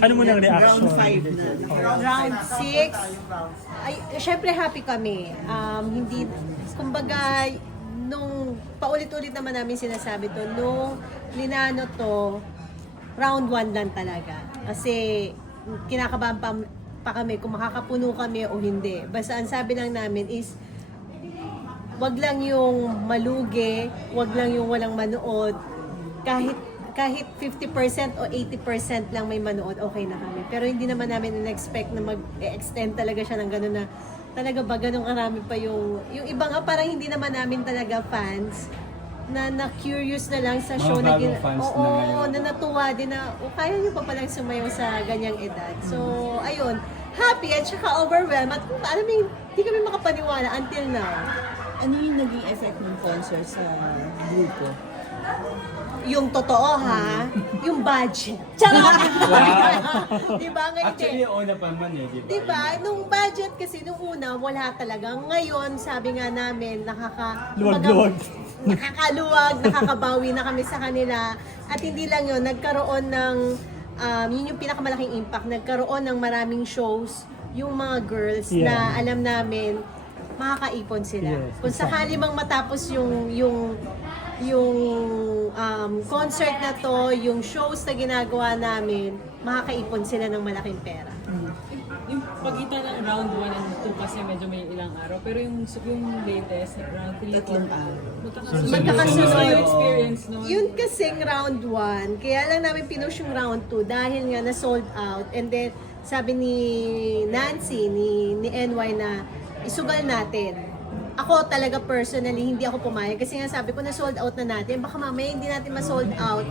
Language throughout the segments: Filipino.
Ano mo ng reaction? Round 5 na. Round 6, ay, syempre happy kami. Hindi, kumbaga, nung paulit-ulit naman namin sinasabi to, nung linano to, round 1 lang talaga. Kasi kinakabahan pa kami kung makakapuno kami o hindi. Basta ang sabi lang namin is, wag lang yung malugi, wag lang yung walang manood. Kahit 50% o 80% lang may manood, okay na kami. Pero hindi naman namin in-expect na mag-extend talaga siya ng gano'n na talaga ba ganun karami pa yung iba nga parang hindi naman namin talaga fans na curious na lang sa Mga show na bagong fans na oo, ngayon. na natuwa din na kaya niyo pa palang sumayaw sa ganyang edad. So, ayun, happy at saka overwhelmed at alam mo, hindi kami makapaniwala until now. Ano yung naging effect ng concert sa grupo? Yung totoo ha, yung budget. Charot! Diba? Ngayon Actually, una pa man eh, di ba? Diba? Nung budget kasi, nung una, wala talaga. Ngayon, sabi nga namin, Luwag-luwag. nakakaluwag, nakakabawi na kami sa kanila. At hindi lang yun, nagkaroon ng, yun yung pinakamalaking impact, nagkaroon ng maraming shows, yung mga girls na alam namin, makakaipon sila. Yes, Kung sakali mang matapos yung concert na to, yung shows na ginagawa namin, makakaipon sila ng malaking pera. Yung pagitan ng round 1 and 2 kasi medyo may ilang araw. Pero yung latest, round 3, Tatlong araw. Magkakasunod. Yung experience, no? Yun kasing round 1, kaya lang namin pinush yung round 2 dahil nga na sold out. And then, sabi ni Nancy, ni NY na isugal natin. Ako talaga personally, hindi ako pumayag kasi nga sabi ko na sold out na natin. Baka mamaya hindi natin ma-sold out.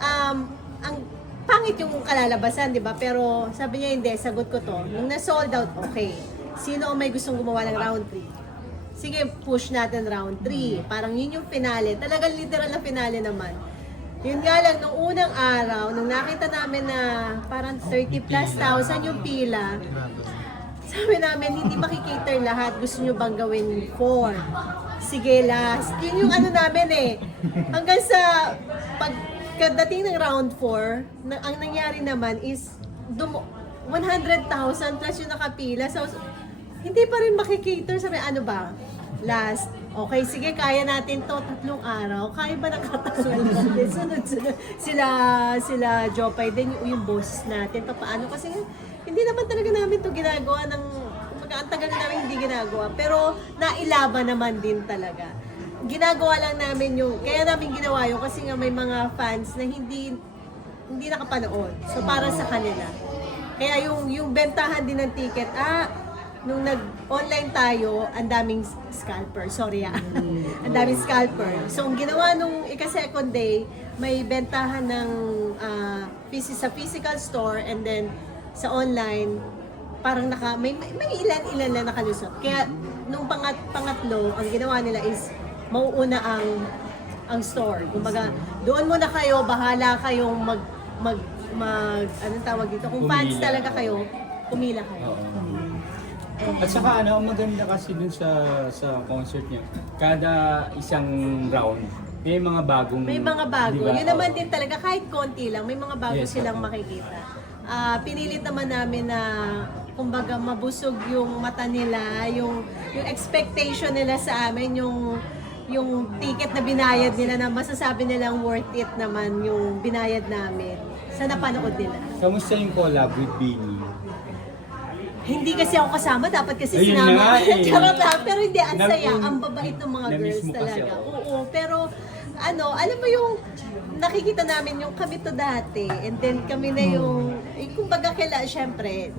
Ang pangit yung kalalabasan, di ba? Pero sabi niya hindi, sagot ko to. Nung na-sold out, okay. Sino ang may gustong gumawa ng round 3? Sige, push natin round 3. Parang yun yung finale. Talagang literal na finale naman. Yun nga lang, nung unang araw, nung nakita namin na parang 30 plus thousand yung pila, sabi namin, hindi makikater lahat. Gusto nyo bang gawin 4? Sige, last. Yun yung ano namin eh. Hanggang sa pagkadating ng round 4, ang nangyari naman is 100,000 plus yung nakapila. So, hindi pa rin makikater. Sabi, ano ba? Last. Okay, sige, kaya natin to 3 araw. Kaya ba nakatagal natin? Sunod-sunod. Sila Jopay din yung boss natin. Paano? Kasi hindi naman talaga namin to ginagawa ng, ang tagal na namin hindi ginagawa. Pero nailaban naman din talaga. Ginagawa lang namin yung, kaya namin ginawa yun kasi nga may mga fans na hindi nakapanood. So para sa kanila. Kaya yung bentahan din ng ticket, nung nag-online tayo, ang daming scalper. Sorry ang daming scalper. So, ang ginawa nung ika-second day, may bentahan ng sa physical store and then sa online, parang may ilan-ilan na nakalusot. Kaya, nung pangatlo, ang ginawa nila is mauuna ang store. Kumbaga, doon muna kayo, bahala kayong anong tawag dito? Kung fans Pumila. talaga kayo, pumila kayo. At saka ang maganda kasi dun sa concert niya, kada isang round, may mga bagong... May mga bago. Di ba? Yun naman din talaga, kahit konti lang, may mga bago Yes, silang oo. makikita. Pinilit naman namin na, kumbaga, mabusog yung mata nila, yung expectation nila sa amin, yung ticket na binayad nila na masasabi nilang worth it naman yung binayad namin sa napanood nila. Kamusta yung collab with Beanie? Hindi kasi ako kasama, dapat kasi Ayun sinama. nga eh. Charot lang, pero hindi, ang Na- saya, ang babait ng mga na-miss girls mo kasi talaga. ako. Oo, pero alam mo yung nakikita namin yung kami to dati, and then kami na yung, kumbaga syempre,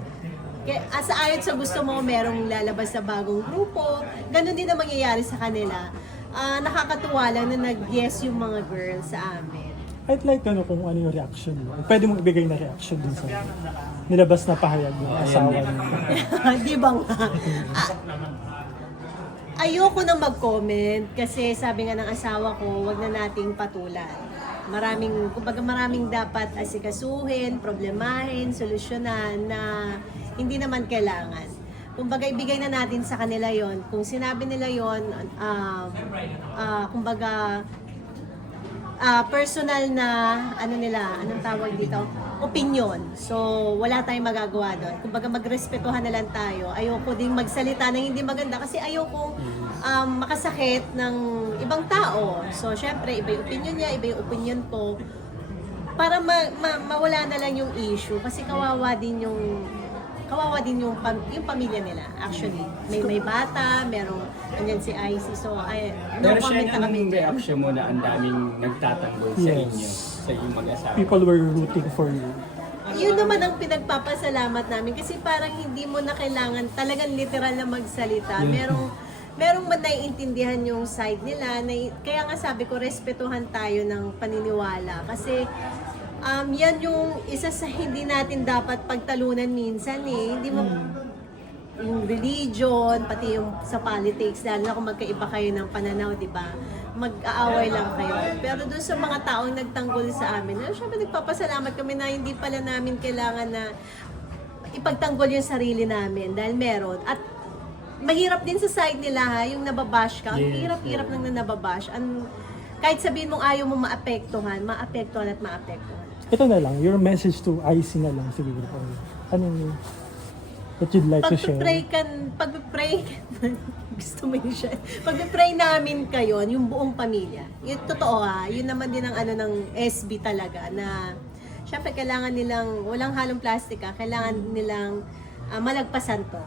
asa ayon sa gusto mo, merong lalabas na bagong grupo, ganun din ang mangyayari sa kanila. Nakakatuwa lang na nag-yes yung mga girls sa amin. I'd like kung ano yung reaction mo. Pwede mong ibigay na reaction dun sa nilabas na pahayag ng asawa mo. Di ba nga? Ayoko nang mag-comment kasi sabi nga ng asawa ko, wag na nating patulan. Maraming dapat asikasuhin, problemahin, solusyonan na hindi naman kailangan. Kumbaga, ibigay na natin sa kanila yon. Kung sinabi nila yon, kumbaga, personal na, ano nila, anong tawag dito? Opinion. So, wala tayong magagawa doon. Kumbaga, magrespetuhan na lang tayo. Ayoko din magsalita ng hindi maganda kasi ayoko makasakit ng ibang tao. So, syempre, iba yung opinion niya, iba yung opinion ko. Para mawala na lang yung issue kasi kawawa din yung pamilya nila. Actually, may bata, merong andyan si Icy. So, Pero comment siya, na anong kami. reaction mo na ang daming nagtatanggol sa Yes. inyo, sa inyong mag-asawa? People were rooting for you. Yun naman ang pinagpapasalamat namin kasi parang hindi mo na kailangan talagang literal na magsalita. Merong naiintindihan yung side nila. Kaya nga sabi ko, respetuhan tayo ng paniniwala. Kasi yan yung isa sa hindi natin dapat pagtalunan minsan eh. Hindi mo yung religion, pati yung sa politics, lalo na kung magkaiba kayo ng pananaw, di ba? Mag-aaway lang kayo. Pero doon sa mga taong nagtanggol sa amin, syempre nagpapasalamat kami na hindi pala namin kailangan na ipagtanggol yung sarili namin dahil meron. At mahirap din sa side nila ha, yung nababash ka. Ang hirap-hirap lang na nababash. Kahit sabihin mong ayaw mo maapektuhan at maapektuhan. Ito na lang, your message to Icy na lang siguro. Ano yung that you'd like to share? Pag-pray, gusto mo yun siya. Pag-pray namin kayo, yung buong pamilya. Yung totoo ha, yun naman din ang ano ng SB talaga na syempre kailangan nilang, walang halong plastic ha, kailangan nilang malagpasan to.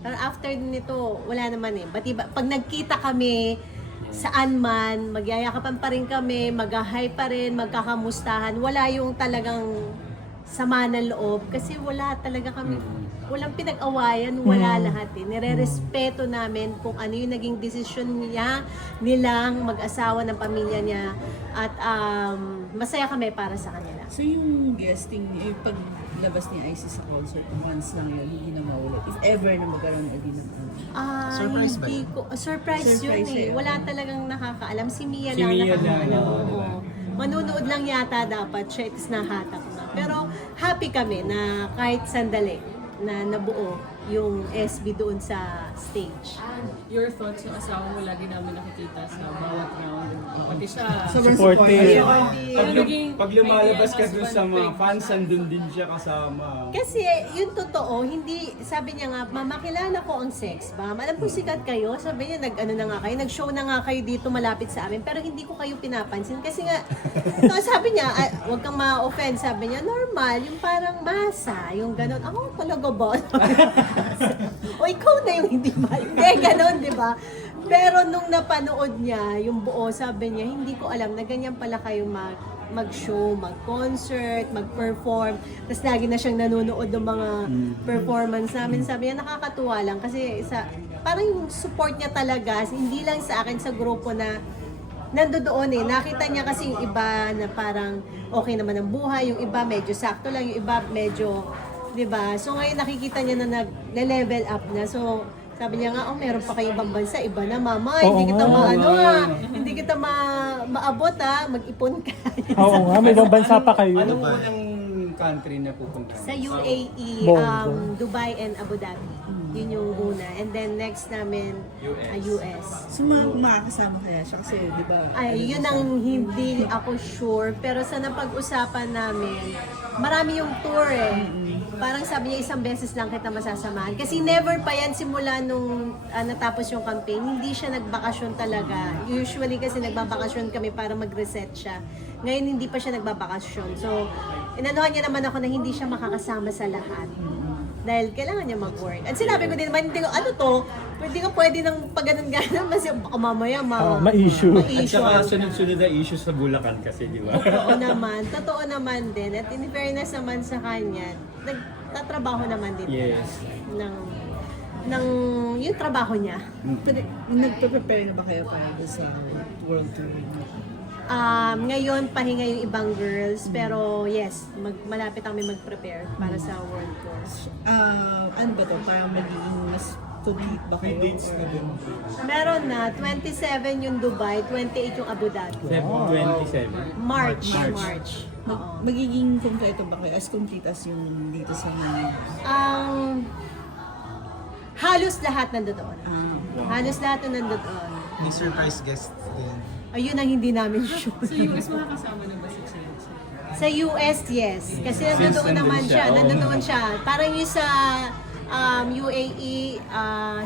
Pero after nito, wala naman eh. Pag nagkita kami, saan man, magyayakapan pa rin kami, mag-hi pa rin, magkakamustahan. Wala yung talagang sama ng loob kasi wala talaga kami, walang pinag-awayan, wala lahat eh. Nire-respeto namin kung ano yung naging desisyon nilang mag-asawa ng pamilya niya at masaya kami para sa kanila. So yung guesting, yung paglabas ni Icy sa concert, once lang yun, hindi na maulit. If ever na magkaroon ulit ng Surprise ba hindi yun? ko, surprise yun Surprise eh. yun. Wala talagang nakakaalam. Si Mia Si lang Mia lang, nakakaalam. oo, Oo. diba? Manunood lang yata dapat siya, itis nahatak na. Pero happy kami na kahit sandali na nabuo yung SB doon sa stage. Your thoughts yung asawa mo lagi namin nakikita sa bawat round. Pati siya. Sobrang Supportive. supportive. Pag lumalabas ka dun sa mga fans, andun din siya kasama. Kasi yung totoo, hindi, sabi niya nga, mama, kilala ko ang sex bomb. Alam ko sikat kayo. Sabi niya, nag-ano na nga kayo, nag-show na nga kayo dito malapit sa amin. Pero hindi ko kayo pinapansin. Kasi nga, sabi niya, huwag kang ma-offend. Sabi niya, normal, yung parang masa, yung ganon. Ako talaga ba? O ikaw na yung hindi ba? Hindi, ganon, di ba? Pero nung napanood niya, yung buo, sabi niya, hindi ko alam na ganyan pala kayo mag-show, mag-concert, mag-perform. Tapos lagi na siyang nanonood ng mga performance namin. Sabi niya, nakakatuwa lang kasi parang yung support niya talaga, hindi lang sa akin, sa grupo na nandoon eh. Nakita niya kasi yung iba na parang okay naman ang buhay, yung iba medyo sakto lang, yung iba medyo, di ba? So ngayon nakikita niya na nag-level up na. So sabi niya nga, meron pa kayo ibang bansa, iba na mama, hindi kita hindi kita maabot mag-ipon ka. Oo nga, may ibang bansa pa kayo. Anong unang country na pupunta? Sa UAE, Bongo. Dubai and Abu Dhabi. Yun yung una. And then next namin, US. So makakasama kaya siya kasi, di ba? Ay, yun ang hindi ako sure. Pero sa napag-usapan namin, marami yung tour eh. Parang sabi niya, isang beses lang kita masasamahan. Kasi never pa yan simula nung natapos yung campaign. Hindi siya nagbakasyon talaga. Usually kasi nagbabakasyon kami para mag-reset siya. Ngayon hindi pa siya nagbabakasyon. So, inanuhan niya naman ako na hindi siya makakasama sa lahat. Dahil kailangan niya mag-work. At sinabi ko din naman, hindi ko, ano to? Hindi ka pwede ng pag-ganon-ganon kasi baka mamaya Ma-issue. At saka sunod-sunod na issue sa Bulacan kasi, di ba? Totoo naman din. At in fairness naman sa kanya, nagtatrabaho naman din Yes. ng yung trabaho niya. Pero nagpe-prepare na ba kayo para sa World Tour? Ngayon, pahinga yung ibang girls, pero yes, malapit kami mag-prepare para sa World Tour. Ano ba to? Parang magiging mas complete ba kayo? May dates na din. Meron na, 27 yung Dubai, 28 yung Abu Dhabi. 27. March. Magiging kompleto ba kayo? As complete as yung dito sa Halos lahat nandoon. Wow. Halos lahat nandoon. May surprise guest din. Ayun ang hindi namin sure. Sa US, makakasama na ba si Chen? Sa US, yes. Kasi nandoon naman nandun siya. siya, oo. Nandoon siya. Parang yung sa UAE,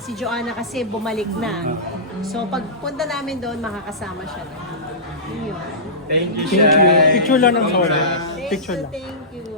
si Joanna kasi bumalik na. So pagpunta namin doon, makakasama siya. Yun yun. Thank you, Thank you. Shai. Picture lang ng Congrats. solo. Picture lang. Thank you.